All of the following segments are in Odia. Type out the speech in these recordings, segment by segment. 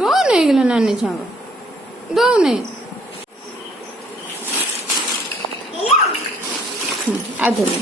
ଦଉନି ଏଗୁলো ନାନୀ ଛୁଆଙ୍କୁ ଦଉନି। ଆଧୁନି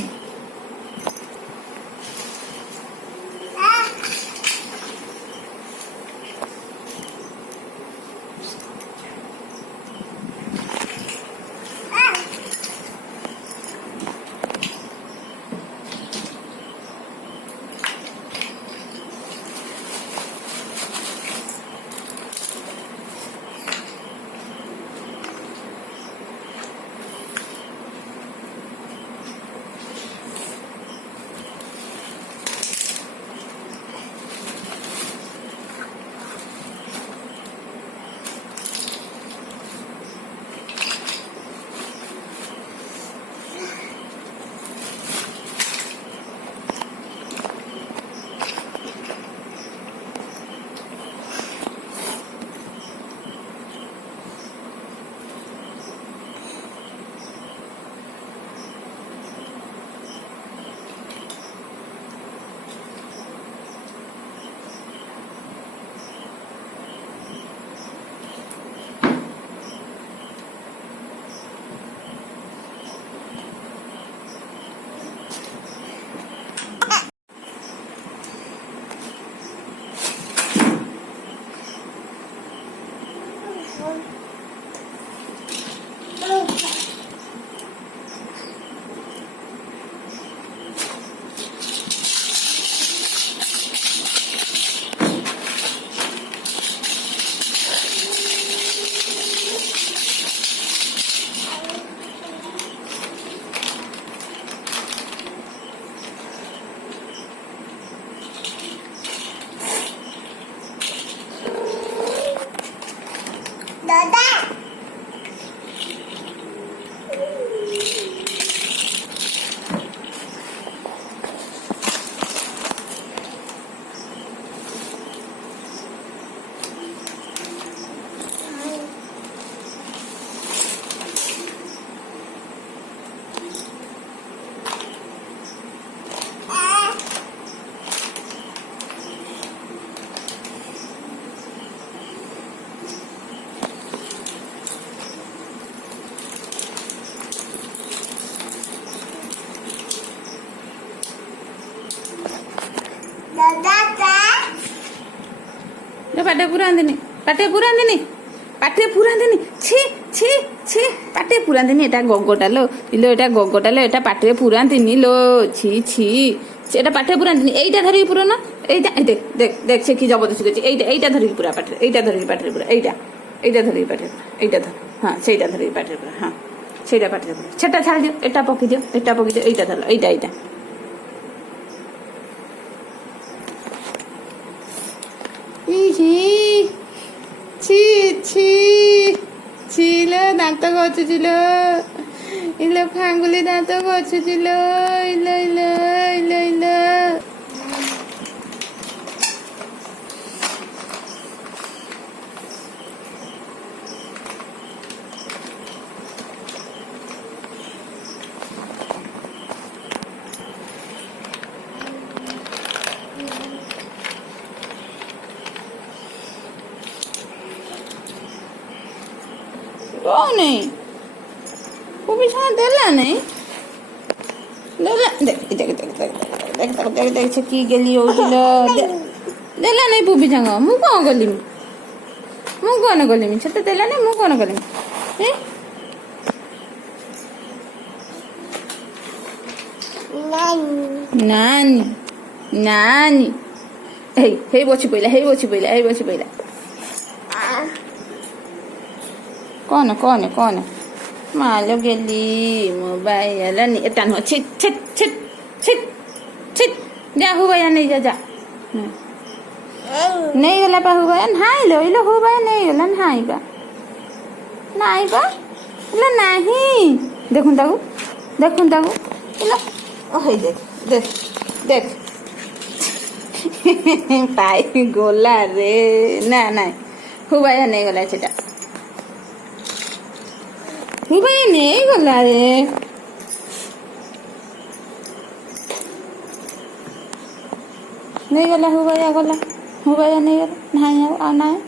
ପାଟେ ପୁରାନ୍ତିନି ପାଟିରେ ପୁରାନ୍ତିନି ଛି ଛି ଛି ପାଟିରେ ପୁରାନ୍ତିନି। ଏଟା ଗଗଟା ଲୋ ଇଲୋ ଏଟା ଗଗଟା ଲୋ ଏଟା ପାଟିରେ ପୁରାନ୍ତିନି ଲୋ ଛି ଛି ଏଟା ପାଟିରେ ପୁରାନ୍ତିନି। ଏଇଟା ଧରିକି ପୁରାନା ଏଇଟା ଦେଖ ଦେଖ ଦେଖ ସେ କି ଜବରଦସ୍ତି କରିଛି। ଏଇଟା ଧରିକି ପୁରା ପାଟିରେ ଏଇଟା ଧରିକି ପାଟିରେ ପୁରା ଏଇଟା ଧରିକି ପାଟିରେ ପୁରା ଏଇଟା ଧର ହଁ ସେଇଟା ଧରିକି ପାଟିରେ ପୁରା ହଁ ସେଇଟା ପାଟିରେ ପୁରା ସେଟା ଛାଡ଼ି ଦିଅ ଏଟା ପକେଇଦିଅ ଏଇଟା ଧର ଏଇଟା ছি ছি ছিলো দাঁত ঘষୁছিল ইলো ফাঙ্গুলি দাঁত ঘষুছিল ইলো ইলো ইলো ইলো नहीं वो बिछाना देला नहीं देला देख देख देख देख देख देख देख देख से की गेली ओदिलो देला नहीं पुबी जंग मु कोन गली मी छते देला नहीं मु कोन गली ए नानी नानी हे बची पइला कौन मालो गेली मोबाइल एटा नुह छिट छिट छिट छिट छिट जा हुआ नहीं जा नहीं गला पा हुआ हाई लो इलो हुआ नहीं गला हाई बा इलो नहीं देखुन ताकू इलो ओहे देख देख देख ପାଇ ଗଲା ରେ ନା ନାଇଁ ହୁବାଇଆ ନେଇଗଲା ସେଟା ହୁବାଇଆ ନେଇଗଲା ରେ ନେଇଗଲା ହୁବାଇଆ ଗଲା ହୁବାଇଆ ନେଇଗଲା ନାହିଁ ଆଉ ନାହିଁ